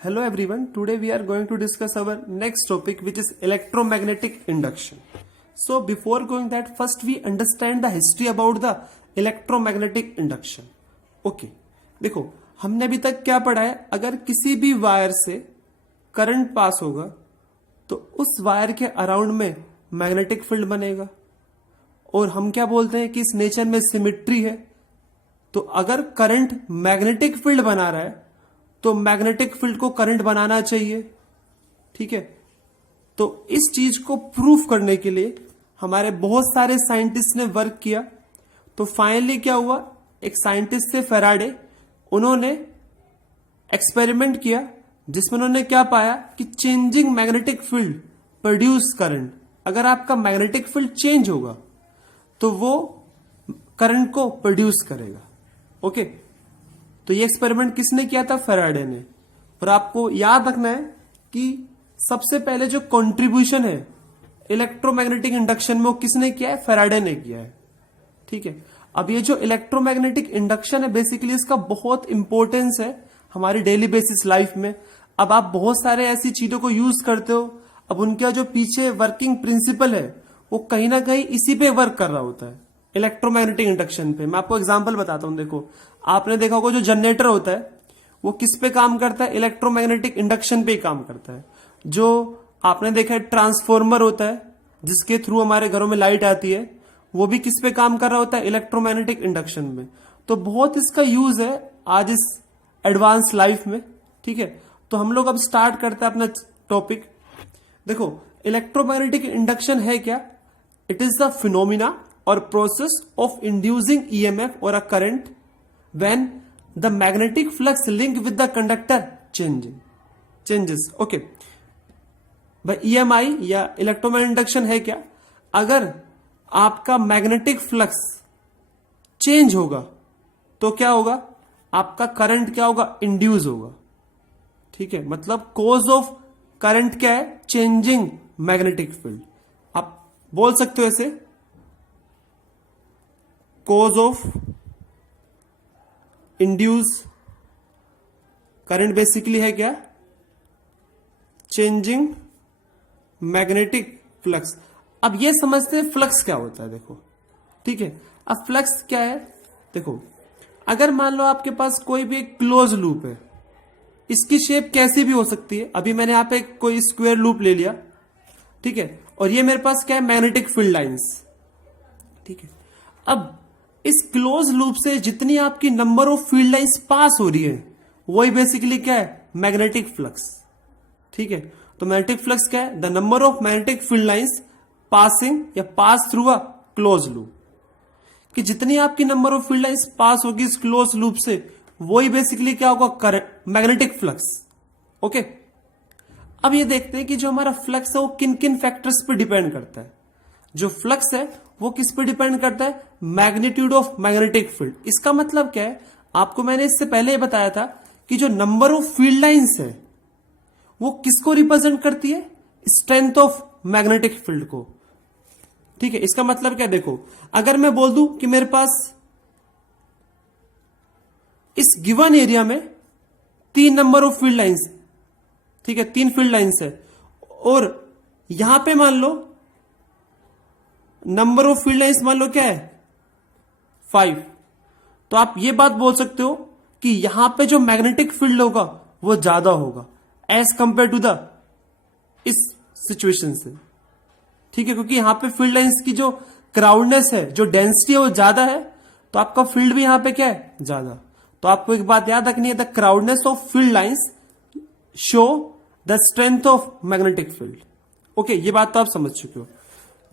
Hello everyone, today we are going to discuss our next topic which is electromagnetic induction. So before going that, first we understand the history about the electromagnetic induction. Okay, देखो हमने अभी तक क्या पढ़ा है, अगर किसी भी वायर से करंट पास होगा तो उस वायर के अराउंड में मैग्नेटिक फील्ड बनेगा और हम क्या बोलते हैं कि इस नेचर में सिमिट्री है। तो अगर करंट मैग्नेटिक फील्ड बना रहा है तो मैग्नेटिक फील्ड को करंट बनाना चाहिए, ठीक है। तो इस चीज को प्रूफ करने के लिए हमारे बहुत सारे साइंटिस्ट ने वर्क किया। तो फाइनली क्या हुआ, एक साइंटिस्ट थे फेराडे, उन्होंने एक्सपेरिमेंट किया जिसमें उन्होंने क्या पाया कि changing magnetic field produce current. अगर आपका मैग्नेटिक फील्ड चेंज होगा तो वो करंट को प्रोड्यूस करेगा। ओके, तो ये एक्सपेरिमेंट किसने किया था? फेराडे ने। और आपको याद रखना है कि सबसे पहले जो कंट्रीब्यूशन है इलेक्ट्रोमैग्नेटिक इंडक्शन में वो किसने किया है? फेराडे ने किया है, ठीक है। अब ये जो इलेक्ट्रोमैग्नेटिक इंडक्शन है बेसिकली इसका बहुत इंपॉर्टेंस है हमारी डेली बेसिस लाइफ में। अब आप बहुत सारे ऐसी चीजों को यूज करते हो, अब उनका जो पीछे वर्किंग प्रिंसिपल है वो कहीं ना कहीं इसी पे वर्क कर रहा होता है, इलेक्ट्रोमैग्नेटिक इंडक्शन पे। मैं आपको एग्जांपल बताता हूं। देखो, आपने देखा होगा जो जनरेटर होता है वो किस पे काम करता है? इलेक्ट्रोमैग्नेटिक इंडक्शन पे ही काम करता है। जो आपने देखा है ट्रांसफॉर्मर होता है जिसके थ्रू हमारे घरों में लाइट आती है, वो भी किस पे काम कर रहा होता है? इलेक्ट्रोमैग्नेटिक इंडक्शन में। तो बहुत इसका यूज है आज इस एडवांस लाइफ में, ठीक है। तो हम लोग अब स्टार्ट करते हैं अपना टॉपिक। देखो, इलेक्ट्रोमैग्नेटिक इंडक्शन है क्या? It is the phenomena or process of inducing EMF or a current when the magnetic flux linked with the conductor changes. Okay, भाई EMI या इलेक्ट्रोमैग्नेटिक इंडक्शन है क्या? अगर आपका मैग्नेटिक फ्लक्स चेंज होगा तो क्या होगा? आपका करंट क्या होगा? इंड्यूस होगा, ठीक है। मतलब कॉज ऑफ करंट क्या है? Changing magnetic field. आप बोल सकते हो ऐसे, cause of induce current basically है क्या? Changing magnetic flux. अब ये समझते हैं फ्लक्स क्या होता है। देखो, ठीक है। अब फ्लक्स क्या है? देखो, अगर मान लो आपके पास कोई भी एक क्लोज लूप है, इसकी शेप कैसी भी हो सकती है। अभी मैंने यहां पे कोई स्क्वायर लूप ले लिया, ठीक है, और ये मेरे पास क्या है? मैग्नेटिक फील्ड लाइंस, ठीक है। अब इस क्लोज लूप से जितनी आपकी नंबर ऑफ फील्ड लाइंस पास हो रही है वही बेसिकली क्या है? मैग्नेटिक फ्लक्स, ठीक है। तो मैग्नेटिक फ्लक्स क्या है? The number of magnetic field lines passing या pass through a close loop. कि जितनी आपकी number of field lines pass होगी इस क्लोज लूप से वही बेसिकली क्या होगा? Current, magnetic flux. ओके, अब ये देखते हैं कि जो हमारा फ्लक्स है वो किन किन फैक्टर्स पे डिपेंड करता है। जो फ्लक्स है वो किस पे डिपेंड करता है? Magnitude of magnetic field. इसका मतलब क्या है? आपको मैंने इससे पहले ही बताया था कि जो नंबर ऑफ फील्ड लाइंस है वो किसको रिप्रेजेंट करती है? स्ट्रेंथ ऑफ मैग्नेटिक फील्ड को, ठीक है। इसका मतलब क्या? देखो, अगर मैं बोल दूं कि मेरे पास इस गिवन एरिया में 3 नंबर ऑफ फील्ड लाइंस, ठीक है, 3 फील्ड लाइंस है, और यहां पे मान लो नंबर ऑफ फील्ड लाइंस मान लो क्या है? 5। तो आप ये बात बोल सकते हो कि यहां पे जो मैग्नेटिक फील्ड होगा वो ज्यादा होगा एज कंपेयर टू द इस सिचुएशन से, ठीक है, क्योंकि यहां पे फील्ड लाइंस की जो क्राउडनेस है, जो डेंसिटी है वो ज्यादा है, तो आपका फील्ड भी यहां पे क्या है? ज्यादा। तो आपको एक बात याद रखनी है, the crowdness of field lines show the strength of magnetic field. Okay, ये बात तो आप समझ चुके हो।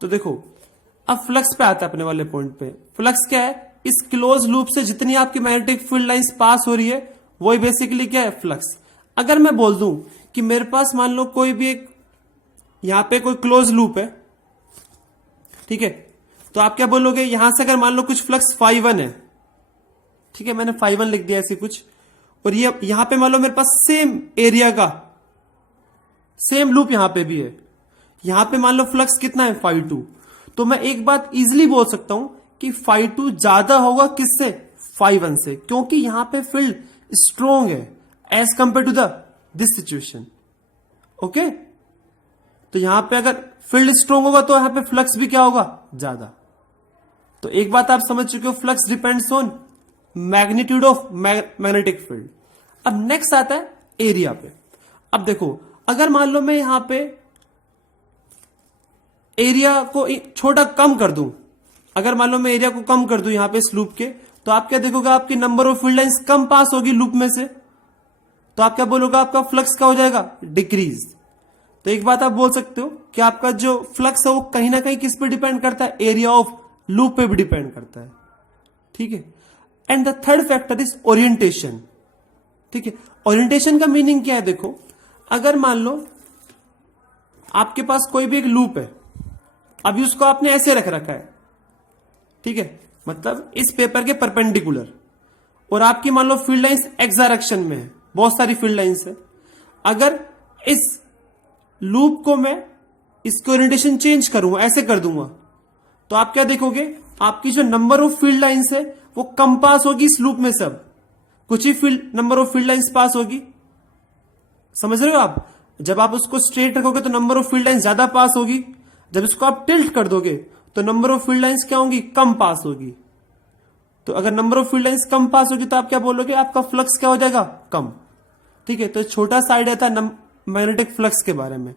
तो देखो, अब फ्लक्स पे आता है अपने वाले पॉइंट पे। फ्लक्स क्या है? इस क्लोज लूप से जितनी आपकी मैग्नेटिक फील्ड लाइंस पास हो रही है वही बेसिकली क्या है? फ्लक्स। अगर मैं बोल दूं कि मेरे पास मान लो कोई भी एक यहां पे कोई क्लोज लूप है, ठीक है, तो आप क्या बोलोगे? यहां से अगर मान लो कुछ फ्लक्स φ1 है, ठीक है, मैंने φ1 लिख दिया ऐसे कुछ, और ये यहां पे मान लो मेरे पास सेम एरिया का सेम लूप यहां पे भी है, यहां पे मान लो फ्लक्स कितना है? φ2। तो मैं एक बात इजीली बोल सकता हूं कि φ2 ज्यादा होगा किससे? φ1 से, क्योंकि यहां पे फील्ड स्ट्रोंग है as compare to the this situation. Okay, तो यहां पे अगर फील्ड स्ट्रोंग होगा तो यहां पे फ्लक्स भी क्या होगा, ज्यादा। तो एक बात आप समझ चुके हो, flux depends on magnitude of magnetic field. अब नेक्स्ट आता है एरिया पे। अब देखो, अगर मान लो मैं यहां पे एरिया को छोटा कम कर दूं, अगर मान लो मैं एरिया को कम कर दूं यहां पे इस लूप के, तो आप क्या देखोगे, आपकी नंबर ऑफ फील्ड लाइंस कम पास होगी लूप में से, तो आप क्या बोलोगे, आपका फ्लक्स क्या हो जाएगा, डिक्रीज। तो एक बात आप बोल सकते हो कि आपका जो फ्लक्स है वो कहीं ना कहीं किस पे डिपेंड करता है, एरिया ऑफ लूप पे भी डिपेंड करता है। ठीक है, and the third factor is orientation. ठीक है, ओरिएंटेशन का मीनिंग क्या है, देखो अगर मान लो आपके पास कोई भी एक लूप है, अभी उसको आपने ऐसे रख रखा है, ठीक है, मतलब इस पेपर के परपेंडिकुलर, और आपकी मान लो फील्ड लाइंस एक्स डायरेक्शन में है, बहुत सारी फील्ड लाइंस है। अगर इस लूप को मैं इसकी ओरिएंटेशन चेंज करूंगा, ऐसे कर दूंगा, तो आप क्या देखोगे, आपकी जो नंबर ऑफ फील्ड लाइंस है वो कम पास होगी इस लूप में, सब कुछ ही field number of field lines pass होगी। समझ रहे हो आप, जब आप उसको स्ट्रेट रखोगे तो नंबर ऑफ फील्ड लाइंस ज्यादा पास होगी, जब इसको आप टिल्ट कर दोगे तो नंबर ऑफ फील्ड लाइंस क्या होंगी, कम पास होगी। तो अगर नंबर ऑफ फील्ड लाइंस कम पास होगी तो आप क्या बोलोगे, आपका फ्लक्स क्या हो जाएगा, कम। ठीक है, तो छोटा सा आइडिया था मैग्नेटिक फ्लक्स के बारे में।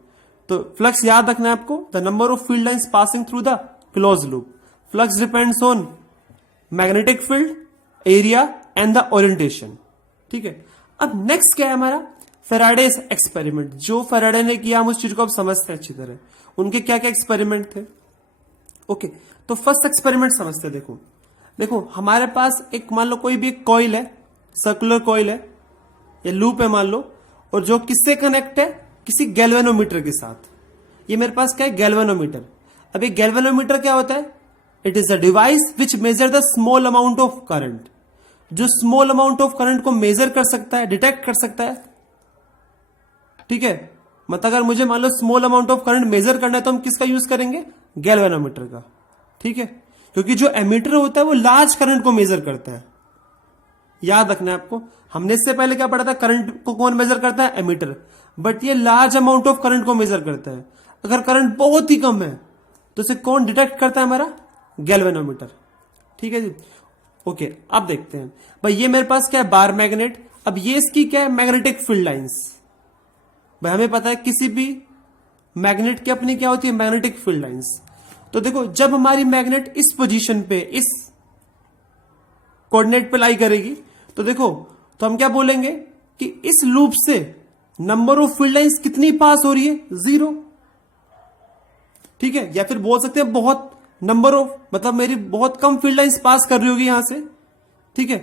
तो फ्लक्स याद रखना है आपको, the number of field lines passing through the close loop. Flux depends on magnetic field, area and the orientation. ठीक है, अब नेक्स्ट क्या है हमारा, फैराडेज एक्सपेरिमेंट। जो फैराडे ने किया हम उस चीज को अब समझते हैं अच्छी तरह, उनके क्या क्या एक्सपेरिमेंट थे। ओके, तो फर्स्ट एक्सपेरिमेंट समझते हैं। देखो देखो हमारे पास एक मान लो कोई भी एक कॉइल है, सर्कुलर कॉइल है या लूप है मान लो, और जो किससे कनेक्ट है, किसी गैल्वेनोमीटर के साथ। ये मेरे पास क्या है, गैल्वेनोमीटर। अब ये गैल्वेनोमीटर क्या होता है, it is a device which measure the small amount of current, जो स्मॉल अमाउंट ऑफ करंट को मेजर कर सकता है, डिटेक्ट कर सकता है। ठीक है, मतलब अगर मुझे मान लो small amount of current measure करना है तो हम किसका यूज करेंगे, गैल्वेनोमीटर का। ठीक है, क्योंकि जो एमीटर होता है वो लार्ज करंट को मेजर करता है। याद रखना है आपको, हमने इससे पहले क्या पढ़ा था, करंट को कौन मेजर करता है, एमीटर, बट ये लार्ज अमाउंट ऑफ करंट को मेजर करता है। अगर करंट बहुत ही कम है तो इसे कौन डिटेक्ट करता है, हमारा गैल्वेनोमीटर। ठीक है जी, ओके। अब देखते हैं भाई, ये मेरे पास क्या है, बार मैग्नेट। अब ये इसकी क्या है, मैग्नेटिक फील्ड लाइंस। भाई हमें पता है किसी भी मैग्नेट की अपनी क्या होती है, मैग्नेटिक फील्ड लाइंस। तो देखो जब हमारी मैग्नेट इस पोजीशन पे, इस कोऑर्डिनेट पे लाई करेगी, तो देखो तो हम क्या बोलेंगे कि इस लूप से नंबर ऑफ फील्ड लाइंस कितनी पास हो रही है, 0। ठीक है, या फिर बोल सकते हैं बहुत नंबर ऑफ, मतलब मेरी बहुत कम फील्ड लाइंस पास कर रही होगी यहां से। ठीक है,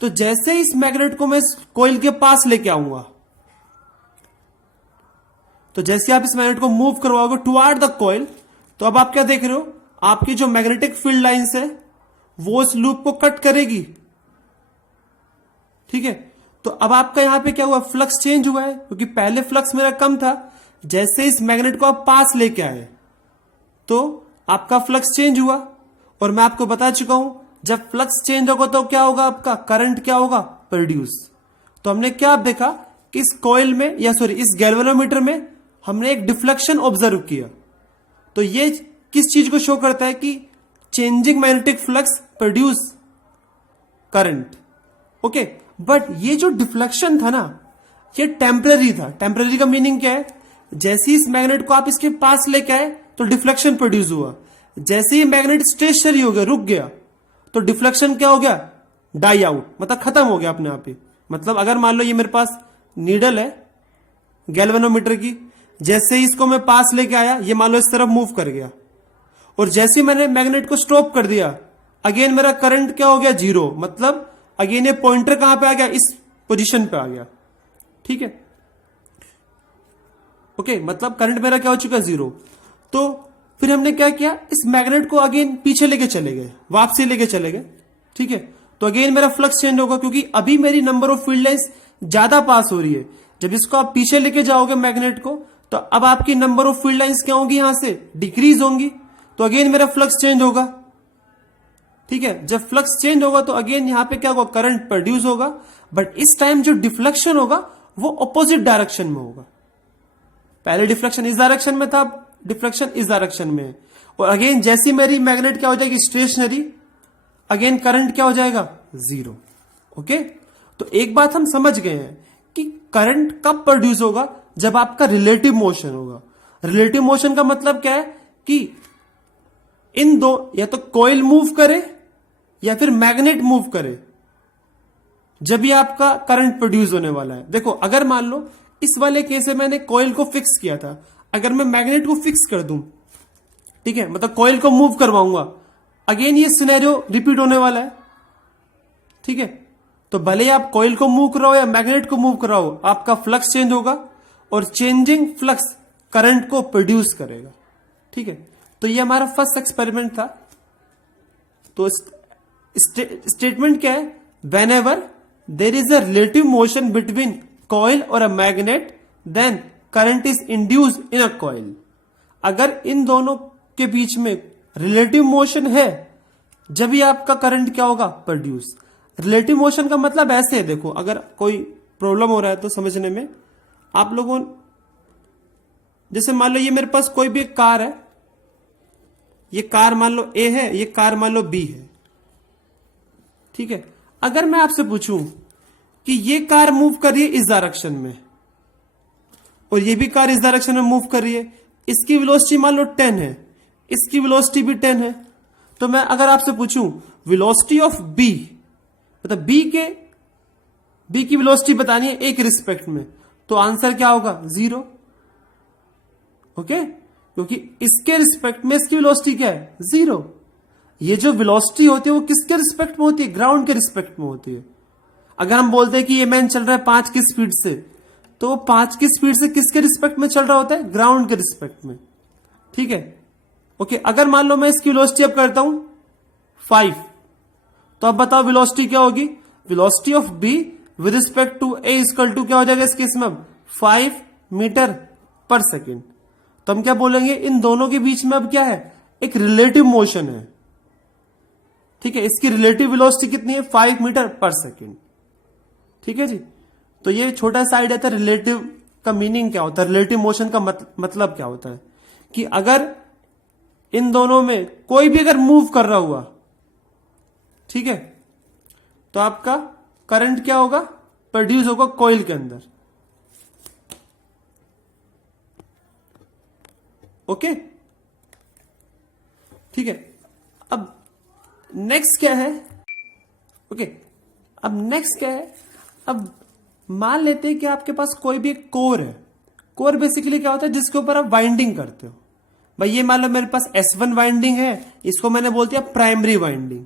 तो जैसे इस मैग्नेट को मैं कॉइल के पास लेके आऊंगा, तो जैसे आप इस मैग्नेट को मूव करवाओगे टुवर्ड द कॉइल, तो अब आप क्या देख रहे हो, आपकी जो मैग्नेटिक फील्ड लाइंस है वो इस लूप को कट करेगी। ठीक है, तो अब आपका यहां पे क्या हुआ, फ्लक्स चेंज हुआ है, क्योंकि पहले फ्लक्स मेरा कम था। जैसे इस मैग्नेट को आप पास लेके आए तो आपका फ्लक्स चेंज हुआ, और मैं आपको बता चुका हूं जब फ्लक्स चेंज होगा तो क्या होगा, आपका करंट क्या होगा, प्रोड्यूस। तो हमने क्या देखा कि इस कॉइल में, या सॉरी इस गैल्वेनोमीटर में हमने एक डिफ्लेक्शन ऑब्जर्व किया। तो ये किस चीज को शो करता है कि changing magnetic flux produce current. Okay, but ये जो डिफ्लेक्शन था ना, ये टेम्पररी था। टेम्पररी का मीनिंग क्या है, जैसे इस मैग्नेट को आप इसके पास लेके आए तो डिफ्लेक्शन प्रोड्यूस हुआ, जैसे ही मैग्नेट स्टेशनरी हो गया, रुक गया, तो डिफ्लेक्शन क्या हो गया, डाई आउट, मतलब खत्म हो गया अपने आप ही। मतलब अगर मान लो ये मेरे पास नीडल है गैल्वेनोमीटर की, जैसे ही इसको मैं पास लेके आया, ये मान लो इस तरफ मूव कर गया, और जैसे ही मैंने मैग्नेट को स्टॉप कर दिया, अगेन मेरा करंट क्या हो गया, 0। मतलब अगेन ये पॉइंटर कहां पे आ गया, इस पोजीशन पे आ गया। ठीक है, ओके, मतलब करंट मेरा क्या हो चुका, 0। तो फिर हमने क्या किया, इस मैग्नेट को अगेन पीछे लेके चले गए, वापसी लेके चले गए। ठीक है, तो अगेन मेरा फ्लक्स चेंज होगा, क्योंकि अभी मेरी नंबर ऑफ फील्ड लाइंस ज्यादा पास हो रही है। जब इसको आप पीछे लेके जाओगे मैग्नेट को, तो अब आपकी नंबर ऑफ फील्ड लाइंस क्या होंगी, यहां से डिक्रीज होंगी, तो अगेन मेरा फ्लक्स चेंज होगा। ठीक है, जब फ्लक्स चेंज होगा तो अगेन यहां पे क्या होगा, करंट प्रोड्यूस होगा, बट इस टाइम जो डिफ्लेक्शन होगा वो ऑपोजिट डायरेक्शन में होगा। पहले डिफ्लेक्शन इस डायरेक्शन में था, अब डिफ्लेक्शन इस डायरेक्शन में है। और अगेन जैसी मेरी मैग्नेट क्या हो जाएगी, स्टेशनरी, अगेन करंट क्या हो जाएगा, जीरो। ओके, तो एक बात हम समझ गए हैं कि करंट कब प्रोड्यूस होगा, जब आपका रिलेटिव मोशन होगा। रिलेटिव मोशन का मतलब क्या है कि इन दो, या तो कॉइल मूव करे या फिर मैग्नेट मूव करे, जब भी आपका करंट प्रोड्यूस होने वाला है। देखो अगर मान लो इस वाले केस में मैंने कॉइल को फिक्स किया था, अगर मैं मैग्नेट को फिक्स कर दूं, ठीक है, मतलब कॉइल को मूव करवाऊंगा, अगेन ये सिनेरियो रिपीट होने वाला है। ठीक है, तो भले ही आप कॉइल को मूव कराओ या मैग्नेट को मूव कराओ, आपका फ्लक्स चेंज होगा और चेंजिंग फ्लक्स करंट को प्रोड्यूस करेगा। ठीक है, तो ये हमारा फर्स्ट एक्सपेरिमेंट था। तो स्टेटमेंट क्या है, whenever there is a relative motion between coil और a magnet then current is induce in a coil. अगर इन दोनों के बीच में रिलेटिव मोशन है, जब भी आपका करंट क्या होगा, प्रोड्यूस। रिलेटिव मोशन का मतलब ऐसे है, देखो अगर कोई प्रॉब्लम हो रहा है तो समझने में, आप लोगों, जैसे मान लो ये मेरे पास कोई भी एक कार है, ये कार मान लो ए है, ये कार मान लो बी है। ठीक है, अगर मैं आपसे पूछूं कि ये कार मूव कर रही है इस डायरेक्शन में और ये भी कार इस डायरेक्शन में मूव कर रही है, इसकी वेलोसिटी मान लो 10 है, इसकी वेलोसिटी भी 10 है, तो मैं अगर आपसे पूछूं वेलोसिटी ऑफ बी, मतलब बी की वेलोसिटी बतानी है एक रिस्पेक्ट में, तो आंसर क्या होगा, 0। ओके, क्योंकि इसके रिस्पेक्ट में इसकी वेलोसिटी क्या है, 0। ये जो वेलोसिटी होती है वो किसके रिस्पेक्ट में होती है, ग्राउंड के रिस्पेक्ट में होती है। अगर हम बोलते हैं कि ये मैन चल रहा है 5 की स्पीड से, तो वो 5 की स्पीड से किसके रिस्पेक्ट में चल रहा होता है, ग्राउंड के रिस्पेक्ट में। ठीक है, ओके, अगर मान लो मैं इसकी वेलोसिटी अब करता हूं 5, तो अब बताओ वेलोसिटी क्या होगी, velocity of B with respect to A equal to क्या हो जाएगा इस केस में, 5 मीटर पर सेकेंड। तो हम क्या बोलेंगे, इन दोनों के बीच में अब क्या है, एक रिलेटिव मोशन है। ठीक है, इसकी रिलेटिव वेलोसिटी कितनी है, 5 मीटर पर सेकेंड। ठीक है जी, तो ये छोटा सा आइडिया था रिलेटिव का मीनिंग क्या होता है, रिलेटिव मोशन का मतलब क्या होता है, कि अगर इन दोनों में कोई भी अगर मूव कर रहा हुआ, ठीक है, तो आपका करंट क्या होगा, प्रोड्यूस होगा कॉइल के अंदर। ओके, ठीक है, अब नेक्स्ट क्या है, ओके, अब नेक्स्ट क्या है, अब मान लेते हैं कि आपके पास कोई भी एक कोर है। कोर बेसिकली क्या होता है, जिसके ऊपर आप वाइंडिंग करते हो। भाई ये मान लो मेरे पास S1 वाइंडिंग है, इसको मैंने बोल दिया प्राइमरी वाइंडिंग,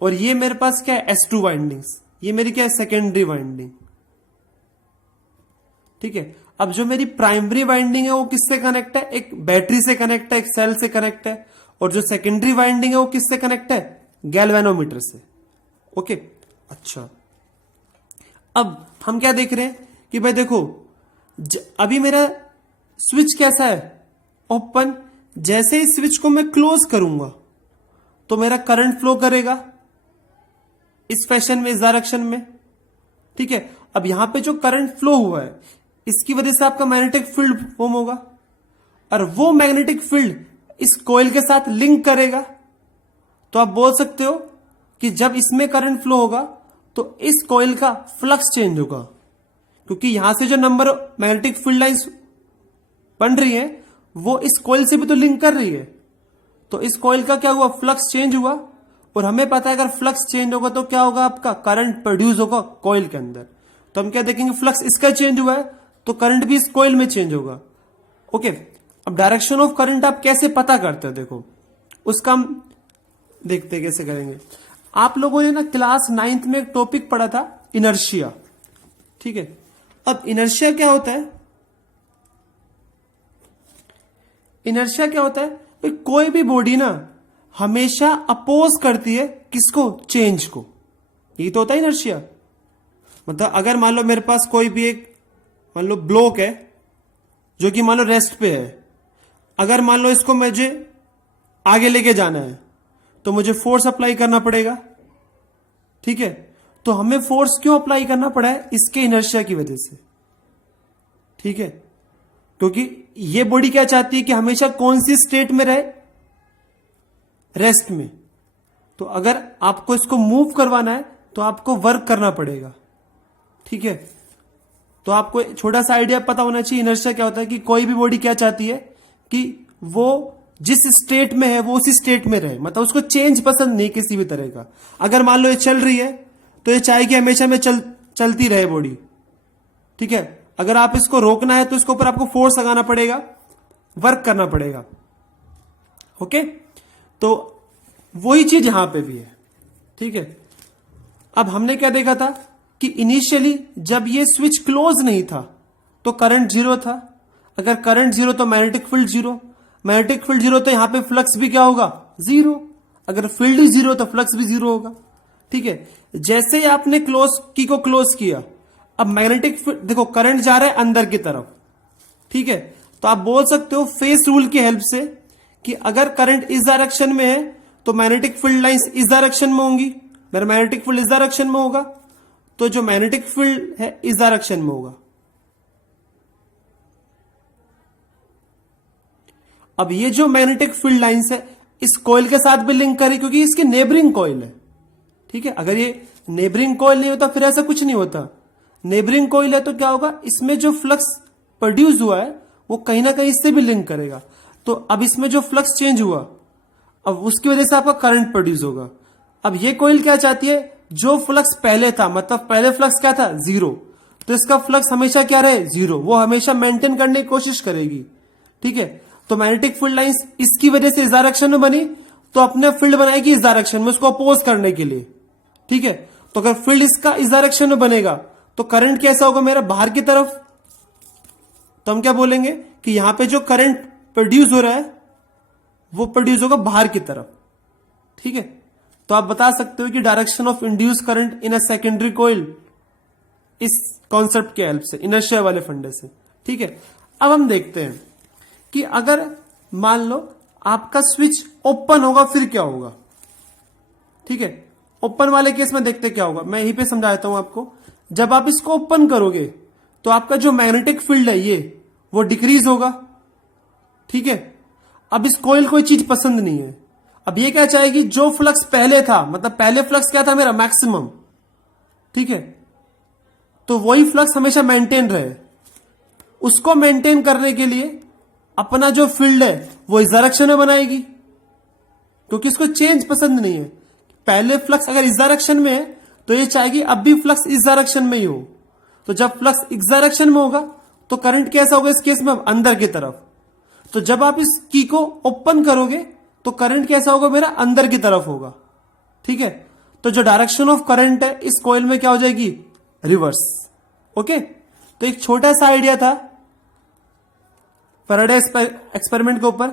और ये मेरे पास क्या है, S2 वाइंडिंग्स, ये मेरी क्या है, सेकेंडरी वाइंडिंग। ठीक है, अब जो मेरी प्राइमरी वाइंडिंग है वो किससे कनेक्ट है, एक बैटरी से कनेक्ट है, एक सेल से कनेक्ट है, और जो सेकेंडरी वाइंडिंग है वो किससे कनेक्ट है, गैल्वेनोमीटर से। ओके, अच्छा, अब हम क्या देख रहे हैं कि भाई देखो अभी मेरा स्विच कैसा है, ओपन। जैसे ही स्विच को मैं क्लोज करूंगा तो मेरा करंट फ्लो करेगा इस फैशन में, इस डायरेक्शन में। ठीक है, अब यहां पे जो करंट फ्लो हुआ है, इसकी वजह से आपका मैग्नेटिक फील्ड फॉर्म होगा, और वो मैग्नेटिक फील्ड इस कॉइल के साथ लिंक करेगा। तो आप बोल सकते हो कि जब इसमें करंट फ्लो होगा तो इस कॉइल का फ्लक्स चेंज होगा, क्योंकि यहां से जो नंबर मैग्नेटिक फील्ड लाइंस बन रही है वो इस कॉइल से भी तो लिंक कर रही है। तो इस कॉइल का क्या हुआ, फ्लक्स चेंज हुआ, और हमें पता है अगर फ्लक्स चेंज होगा तो क्या होगा, आपका करंट प्रोड्यूस होगा कॉइल के अंदर। तो हम क्या देखेंगे, फ्लक्स इसका चेंज हुआ है तो करंट भी इस कॉइल में चेंज होगा। ओके, अब डायरेक्शन ऑफ करंट आप कैसे पता करते हो, देखो उसका हम देखते कैसे करेंगे। आप लोगों ने ना क्लास 9th में एक टॉपिक पढ़ा था, इनर्शिया। ठीक है, अब इनर्शिया क्या होता है, इनर्शिया क्या होता है, कोई भी बॉडी ना हमेशा अपोज करती है किसको, चेंज को। ये तो होता है इनर्शिया। मतलब अगर मान लो मेरे पास कोई भी एक मान लो ब्लॉक है जो कि मान लो रेस्ट पे है, अगर मान लो इसको मुझे आगे लेके जाना है तो मुझे फोर्स अप्लाई करना पड़ेगा। ठीक है, तो हमें फोर्स क्यों अप्लाई करना पड़ा है? इसके इनर्शिया की वजह से। ठीक है, क्योंकि ये बॉडी क्या चाहती है कि हमेशा कौन सी स्टेट में रहे? रेस्ट में। तो अगर आपको इसको मूव करवाना है तो आपको वर्क करना पड़ेगा। ठीक है, तो आपको छोटा सा आइडिया पता होना चाहिए इनर्शिया क्या होता है, कि कोई भी बॉडी क्या चाहती है कि वो जिस स्टेट में है वो उसी स्टेट में रहे, मतलब उसको चेंज पसंद नहीं किसी भी तरह का। अगर मान लो ये चल रही है तो ये चाहे कि हमेशा में चलती रहे बॉडी। ठीक है, अगर आप इसको रोकना है तो इसके ऊपर आपको फोर्स लगाना पड़ेगा, वर्क करना पड़ेगा। ओके, तो वही चीज यहां पे भी है। ठीक है, अब हमने क्या देखा था कि इनिशियली जब ये स्विच क्लोज नहीं था तो करंट जीरो था। अगर करंट जीरो तो magnetic field zero, magnetic field zero तो यहां पे फ्लक्स भी क्या होगा? जीरो। अगर फील्ड ही जीरो तो फ्लक्स भी जीरो होगा। ठीक है, जैसे ही आपने की को क्लोज किया, अब मैग्नेटिक फील्ड देखो, करंट जा रहा है अंदर की तरफ। ठीक है, तो आप बोल सकते हो फेस रूल की हेल्प से कि अगर करंट इस डायरेक्शन में है तो मैग्नेटिक फील्ड लाइंस इस डायरेक्शन में होंगी। मेरा मैग्नेटिक फील्ड इस डायरेक्शन में होगा तो जो मैग्नेटिक फील्ड है इस डायरेक्शन में होगा। अब ये जो मैग्नेटिक फील्ड लाइंस है इस कॉइल के साथ भी लिंक करें, क्योंकि इसकी नेबरिंग कॉइल है। ठीक है, अगर ये नेबरिंग कॉइल नहीं होता फिर ऐसा कुछ नहीं होता। नेबरिंग कॉइल है तो क्या होगा, इसमें जो फ्लक्स प्रोड्यूस हुआ है वो कहीं ना कहीं इससे भी लिंक करेगा। तो अब इसमें जो फ्लक्स चेंज हुआ, अब उसकी वजह से आपका करंट प्रोड्यूस होगा। अब ये कॉइल क्या चाहती है, जो फ्लक्स पहले था, मतलब पहले फ्लक्स क्या था? जीरो, तो इसका फ्लक्स हमेशा क्या रहे? जीरो। वो हमेशा मेंटेन करने की कोशिश करेगी। ठीक है, तो मैग्नेटिक फील्ड लाइंस इसकी वजह से इस डायरेक्शन में बनी तो अपने फील्ड बनाएगी इस डायरेक्शन में, उसको अपोज करने के लिए। ठीक है, तो अगर फील्ड इसका इस डायरेक्शन में बनेगा तो करंट कैसा होगा मेरा? बाहर की तरफ। तो हम क्या बोलेंगे कि यहां पे जो करंट प्रोड्यूस हो रहा है वो प्रोड्यूस होगा बाहर की तरफ। ठीक है, तो आप बता सकते हो कि direction of induce current in a secondary coil इस कॉन्सेप्ट के हेल्प से, इनर्शिया वाले फंडे से। ठीक है, अब हम देखते हैं कि अगर मान लो आपका स्विच ओपन होगा फिर क्या होगा। ठीक है, ओपन वाले केस में देखते क्या होगा, मैं यहीं पे समझा देता हूं आपको। जब आप इसको ओपन करोगे तो आपका जो मैग्नेटिक फील्ड है ये वो डिक्रीज होगा। ठीक है, अब इस कॉइल को चीज पसंद नहीं है। अब ये क्या चाहेगी, जो फ्लक्स पहले था, मतलब पहले फ्लक्स क्या था मेरा? मैक्सिमम। ठीक है, तो वही फ्लक्स हमेशा मेंटेन रहे। उसको मेंटेन करने के लिए अपना जो फील्ड है वो इस डायरेक्शन में बनाएगी, क्योंकि इसको चेंज पसंद नहीं है। पहले फ्लक्स अगर इस डायरेक्शन में है तो ये चाहेगी अब भी फ्लक्स इस डायरेक्शन में ही हो। तो जब फ्लक्स इस डायरेक्शन में होगा तो करंट कैसा होगा इस केस में? अंदर की तरफ। तो जब आप इस की को ओपन करोगे तो करंट कैसा होगा मेरा? अंदर की तरफ होगा। ठीक है, तो जो डायरेक्शन ऑफ करंट है इस कॉइल में क्या हो जाएगी? रिवर्स। ओके, तो एक छोटा सा आइडिया था फैराडे एक्सपेरिमेंट के ऊपर